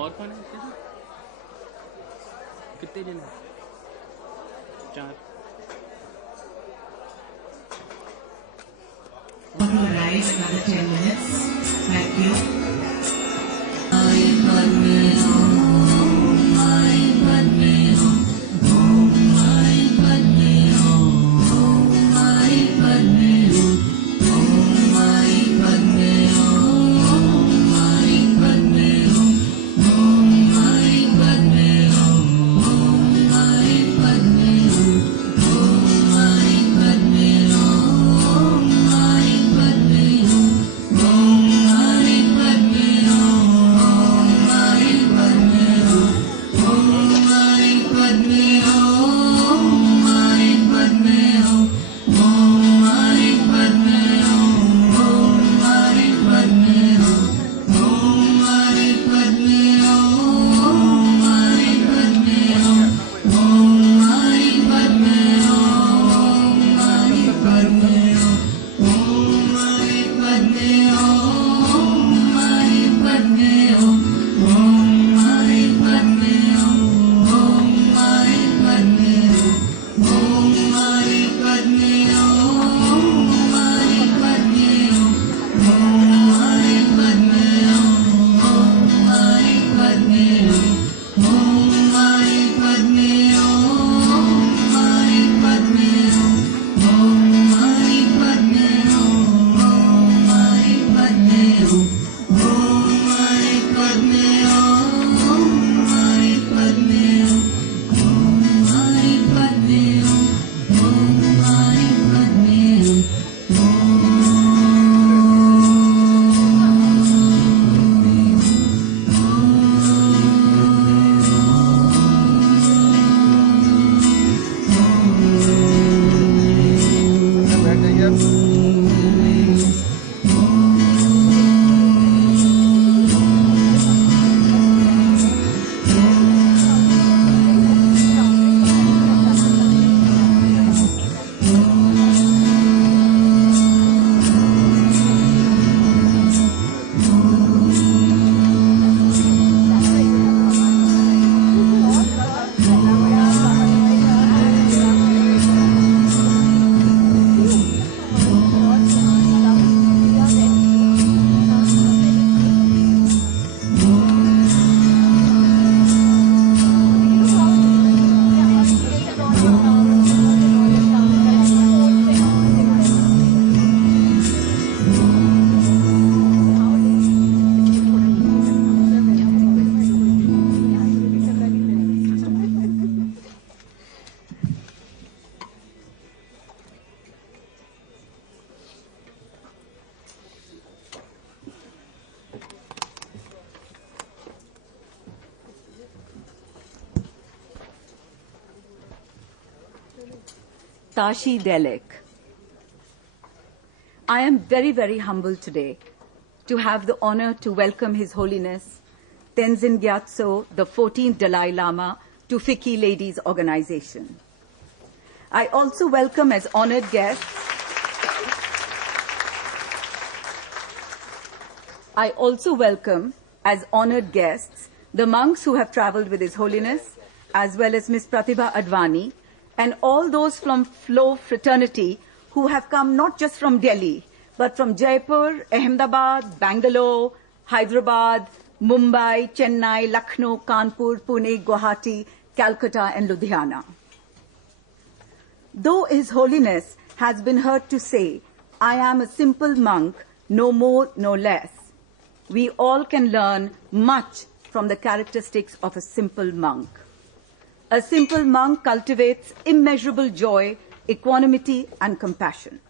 और कौन है इसके साथ? कितने जन हैं? 4. Rise another 10 minutes. Thank you. Tashi Delek. I am very, very humble today to have the honor to welcome His Holiness Tenzin Gyatso, the 14th Dalai Lama, to FICCI Ladies Organization. I also welcome as honored guests the monks who have traveled with His Holiness, as well as Ms. Pratibha Advani, and all those from Flow Fraternity who have come not just from Delhi, but from Jaipur, Ahmedabad, Bangalore, Hyderabad, Mumbai, Chennai, Lucknow, Kanpur, Pune, Guwahati, Calcutta, and Ludhiana. Though His Holiness has been heard to say, "I am a simple monk, no more, no less," we all can learn much from the characteristics of a simple monk. A simple monk cultivates immeasurable joy, equanimity, and compassion.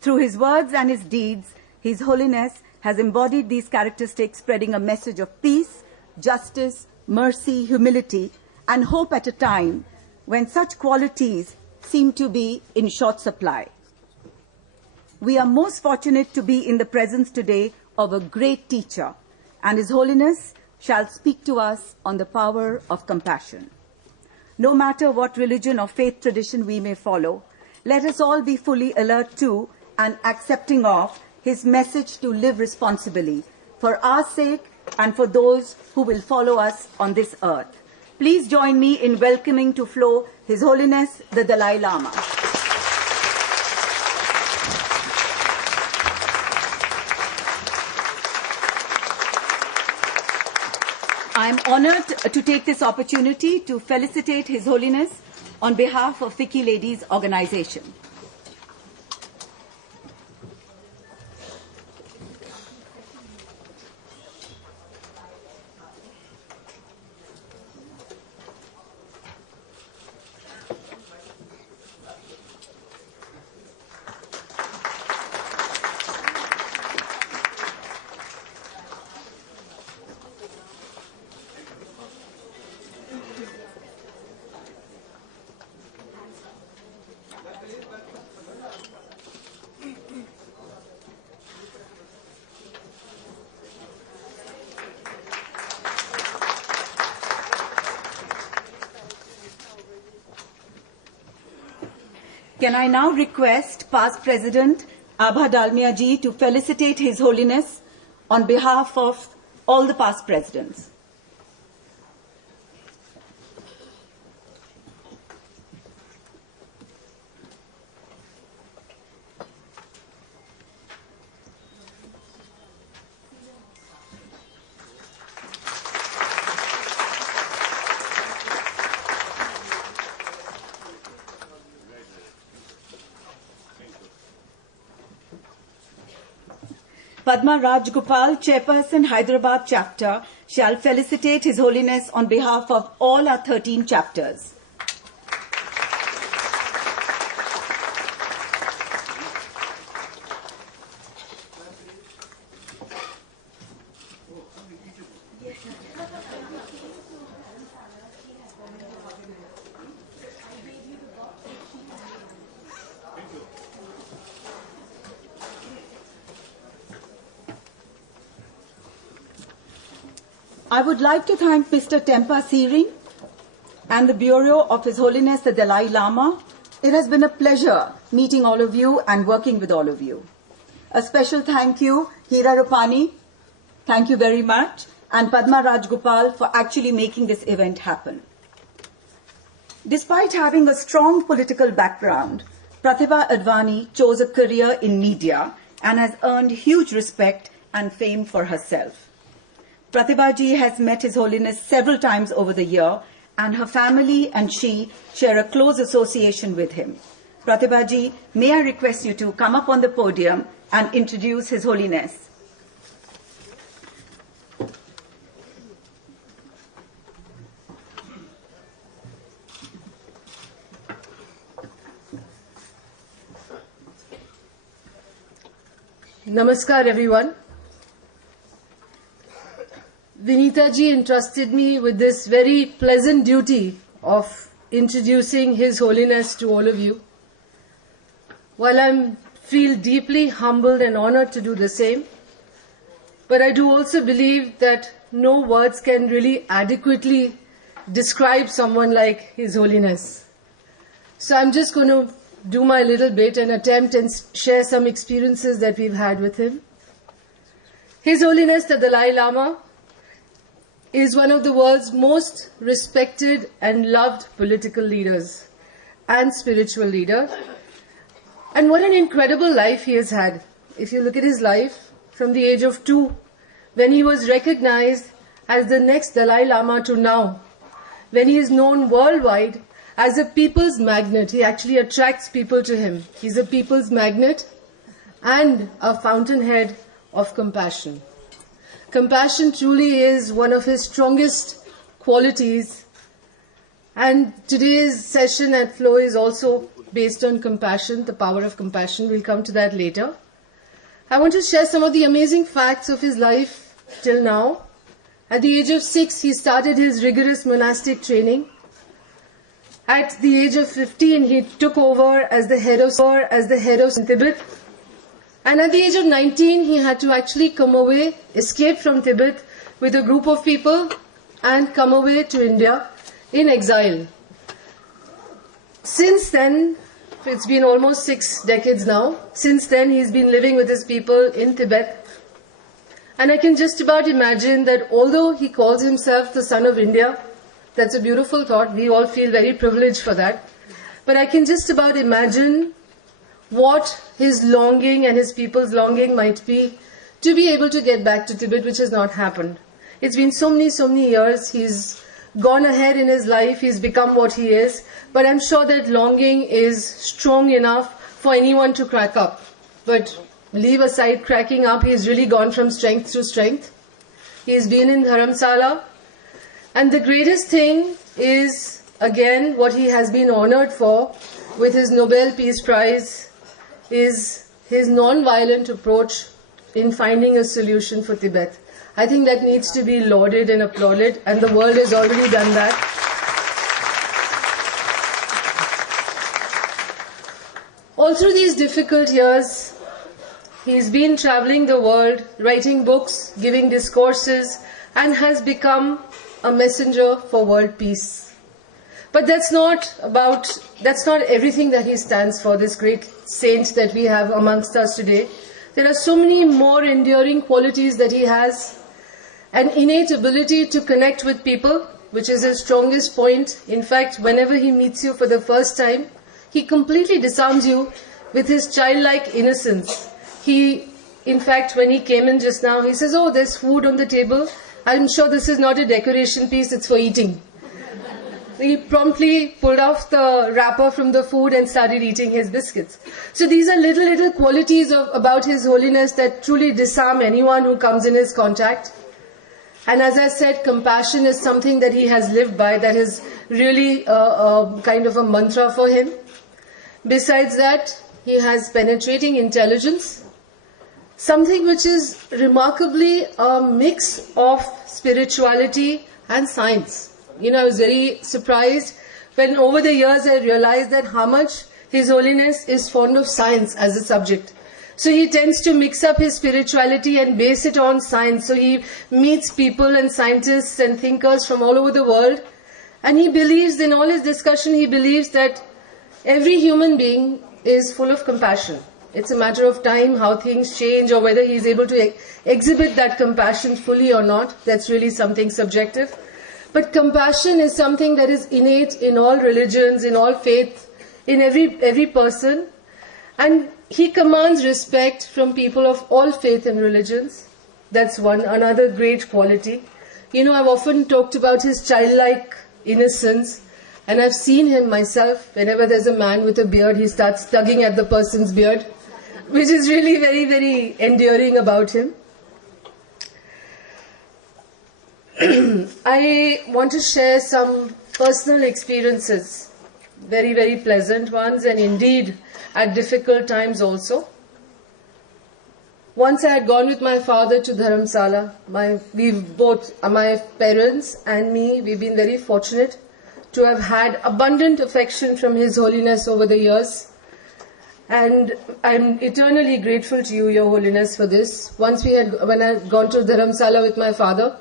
Through his words and his deeds, His Holiness has embodied these characteristics, spreading a message of peace, justice, mercy, humility, and hope at a time when such qualities seem to be in short supply. We are most fortunate to be in the presence today of a great teacher, and His Holiness shall speak to us on the power of compassion. No matter what religion or faith tradition we may follow, let us all be fully alert to and accepting of His message to live responsibly for our sake and for those who will follow us on this earth. Please join me in welcoming to floor His Holiness the Dalai Lama. I am honored to take this opportunity to felicitate His Holiness on behalf of FICCI Ladies Organization. Can I now request past President Abha Dalmia ji to felicitate His Holiness on behalf of all the past presidents. Padma Rajgopal, Chairperson, Hyderabad Chapter, shall felicitate His Holiness on behalf of all our 13 chapters. I would like to thank Mr. Tempa Seering and the Bureau of His Holiness the Dalai Lama. It has been a pleasure meeting all of you and working with all of you. A special thank you, Hira Rupani, thank you very much, and Padma Rajgopal for actually making this event happen. Despite having a strong political background, Pratibha Advani chose a career in media and has earned huge respect and fame for herself. Pratibha ji has met His Holiness several times over the year, and her family and she share a close association with him. Pratibha ji, may I request you to come up on the podium and introduce His Holiness. Namaskar everyone. Vinita ji entrusted me with this very pleasant duty of introducing His Holiness to all of you. While I feel deeply humbled and honored to do the same, but I do also believe that no words can really adequately describe someone like His Holiness. So I'm just going to do my little bit and attempt and share some experiences that we've had with him. His Holiness the Dalai Lama is one of the world's most respected and loved political leaders and spiritual leader. And what an incredible life he has had. If you look at his life, from the age of 2, when he was recognized as the next Dalai Lama to now, when he is known worldwide as a people's magnet, he actually attracts people to him. He's a people's magnet and a fountainhead of compassion. Compassion truly is one of his strongest qualities, and today's session at Flow is also based on compassion, the power of compassion. We'll come to that later. I want to share some of the amazing facts of his life till now. At the age of 6, he started his rigorous monastic training. At the age of 15, he took over as the head of Tibet. And at the age of 19, he had to actually come away, escape from Tibet with a group of people and come away to India in exile. Since then, it's been almost 6 decades now. Since then, he's been living with his people in Tibet. And I can just about imagine that although he calls himself the son of India, that's a beautiful thought, we all feel very privileged for that. But I can just about imagine what his longing and his people's longing might be to be able to get back to Tibet, which has not happened. It's been so many years, he's gone ahead in his life, he's become what he is, but I'm sure that longing is strong enough for anyone to crack up. But leave aside cracking up, he's really gone from strength to strength. He's been in Dharamsala, and the greatest thing is, again, what he has been honored for with his Nobel Peace Prize is his non-violent approach in finding a solution for Tibet. I think that needs to be lauded and applauded, and the world has already done that. All through these difficult years, he's been traveling the world, writing books, giving discourses, and has become a messenger for world peace. But that's not everything that he stands for, this great saint that we have amongst us today. There are so many more enduring qualities that he has. An innate ability to connect with people, which is his strongest point. In fact, whenever he meets you for the first time, he completely disarms you with his childlike innocence. In fact, when he came in just now, he says, "Oh, there's food on the table. I'm sure this is not a decoration piece, it's for eating." He promptly pulled off the wrapper from the food and started eating his biscuits. So these are little qualities about His Holiness that truly disarm anyone who comes in his contact. And as I said, compassion is something that he has lived by, that is really kind of a mantra for him. Besides that, he has penetrating intelligence, something which is remarkably a mix of spirituality and science. I was very surprised when over the years I realized that how much His Holiness is fond of science as a subject. So he tends to mix up his spirituality and base it on science. So he meets people and scientists and thinkers from all over the world. And he believes, in all his discussion, he believes that every human being is full of compassion. It's a matter of time how things change or whether he is able to exhibit that compassion fully or not. That's really something subjective. But compassion is something that is innate in all religions, in all faiths, in every person. And he commands respect from people of all faith and religions. That's another great quality. I've often talked about his childlike innocence, and I've seen him myself. Whenever there's a man with a beard, he starts tugging at the person's beard, which is really very, very endearing about him. I want to share some personal experiences, very, very pleasant ones, and indeed at difficult times also. Once I had gone with my father to Dharamsala. My parents and me, we've been very fortunate to have had abundant affection from His Holiness over the years. And I'm eternally grateful to you, Your Holiness, for this. When I had gone to Dharamsala with my father,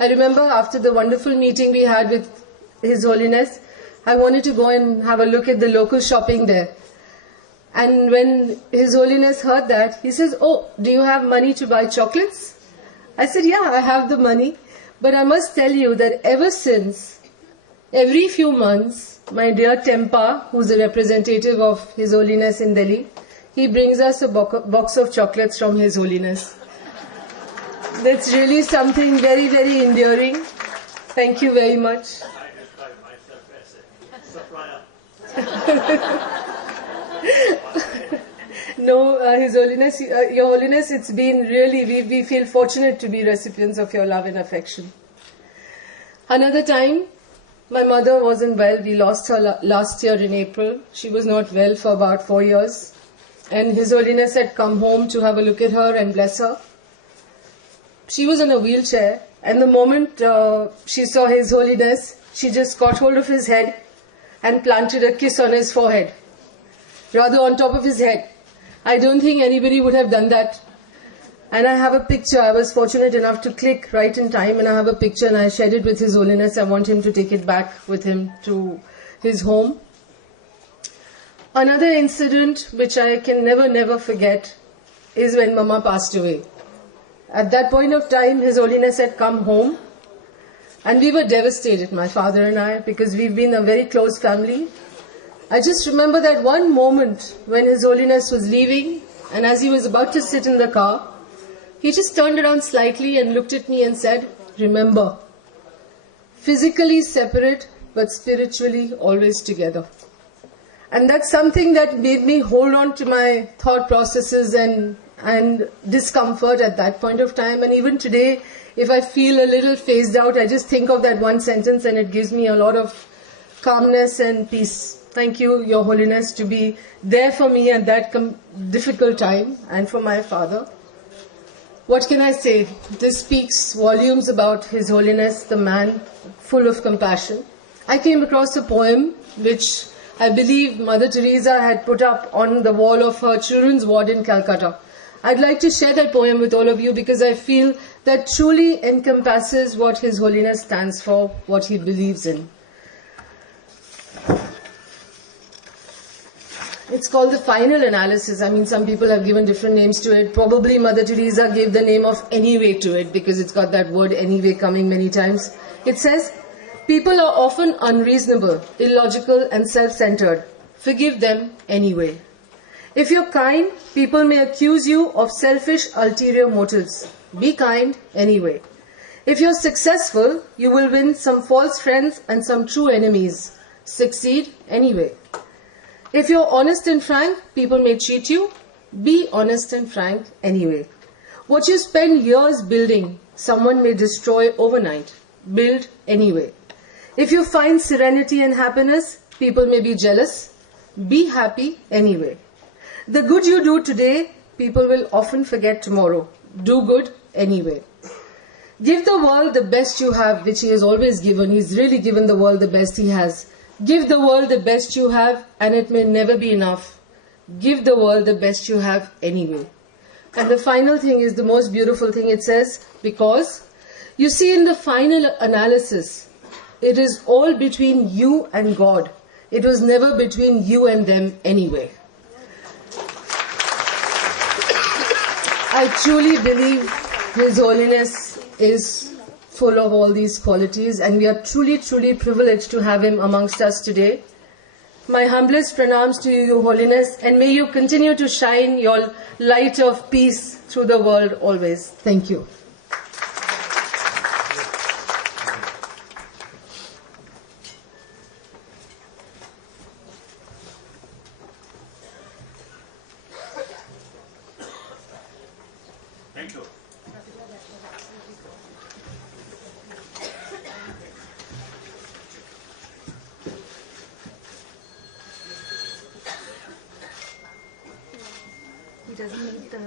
I remember after the wonderful meeting we had with His Holiness, I wanted to go and have a look at the local shopping there. And when His Holiness heard that, he says, "Oh, do you have money to buy chocolates?" I said, "Yeah, I have the money." But I must tell you that ever since, every few months, my dear Tempa, who's a representative of His Holiness in Delhi, he brings us a box of chocolates from His Holiness. That's really something very, very endearing. Thank you very much. No, His Holiness, Your Holiness, it's been really, we feel fortunate to be recipients of your love and affection. Another time, my mother wasn't well. We lost her last year in April. She was not well for about 4 years. And His Holiness had come home to have a look at her and bless her. She was in a wheelchair, and the moment she saw His Holiness, she just caught hold of his head and planted a kiss on his forehead, rather on top of his head. I don't think anybody would have done that. And I have a picture. I was fortunate enough to click right in time, and I have a picture and I shared it with His Holiness. I want him to take it back with him to his home. Another incident which I can never forget is when Mama passed away. At that point of time, His Holiness had come home, and we were devastated, my father and I, because we've been a very close family. I just remember that one moment when His Holiness was leaving, and as he was about to sit in the car, he just turned around slightly and looked at me and said, "Remember, physically separate but spiritually always together." And that's something that made me hold on to my thought processes and discomfort at that point of time. And even today, if I feel a little phased out, I just think of that one sentence and it gives me a lot of calmness and peace. Thank you, Your Holiness, to be there for me at that difficult time and for my father. What can I say? This speaks volumes about His Holiness, the man full of compassion. I came across a poem which I believe Mother Teresa had put up on the wall of her children's ward in Calcutta. I'd like to share that poem with all of you because I feel that truly encompasses what His Holiness stands for, what he believes in. It's called the final analysis. I mean, some people have given different names to it. Probably Mother Teresa gave the name of anyway to it because it's got that word anyway coming many times. It says, "People are often unreasonable, illogical and self-centered. Forgive them anyway. If you're kind, people may accuse you of selfish ulterior motives. Be kind anyway. If you're successful, you will win some false friends and some true enemies. Succeed anyway. If you're honest and frank, people may cheat you. Be honest and frank anyway. What you spend years building, someone may destroy overnight. Build anyway. If you find serenity and happiness, people may be jealous. Be happy anyway. The good you do today, people will often forget tomorrow. Do good anyway. Give the world the best you have, which He has always given. He's really given the world the best He has. Give the world the best you have, and it may never be enough. Give the world the best you have anyway." And the final thing is the most beautiful thing. It says, because you see, in the final analysis, it is all between you and God. It was never between you and them anyway. I truly believe His Holiness is full of all these qualities, and we are truly, truly privileged to have him amongst us today. My humblest pranams to you, Your Holiness, and may you continue to shine your light of peace through the world always. Thank you. Thank you. He doesn't need the...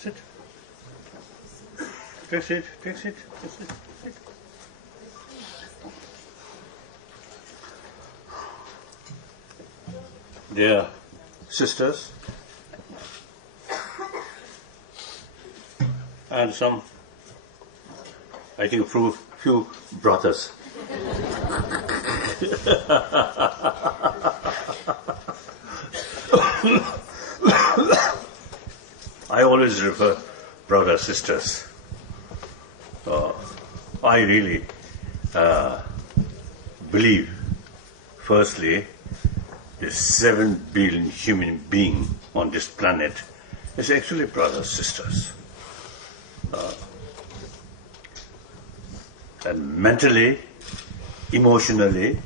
Sit. Take it, take it, take it. Dear sisters and some, I think, few brothers. I always refer brothers, sisters. I really believe, firstly, the 7 billion human beings on this planet is actually brothers, sisters. And mentally, emotionally,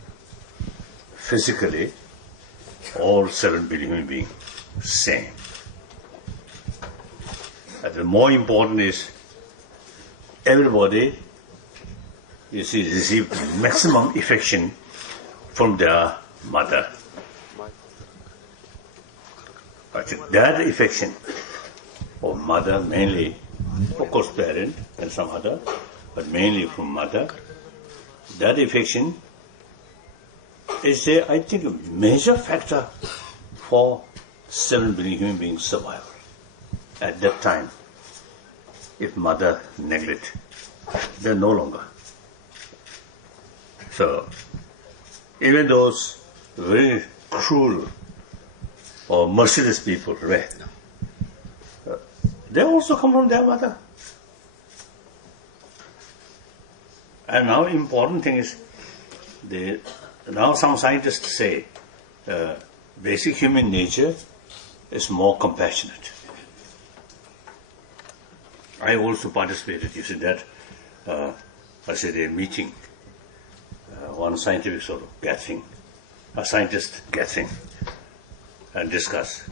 physically, all 7 billion human beings, same. And the more important is, everybody, you see, receive maximum affection from their mother. But that affection of mother, mainly, of course parent and some other, but mainly from mother, that affection is, I think, a major factor for 7 billion human beings survival. At that time, if mother neglect, they're no longer. So, even those very cruel or merciless people, right? They also come from their mother. And now important thing is, now some scientists say basic human nature is more compassionate. I also participated, you see that, I said a meeting, one scientific sort of gathering, a scientist gathering and discuss.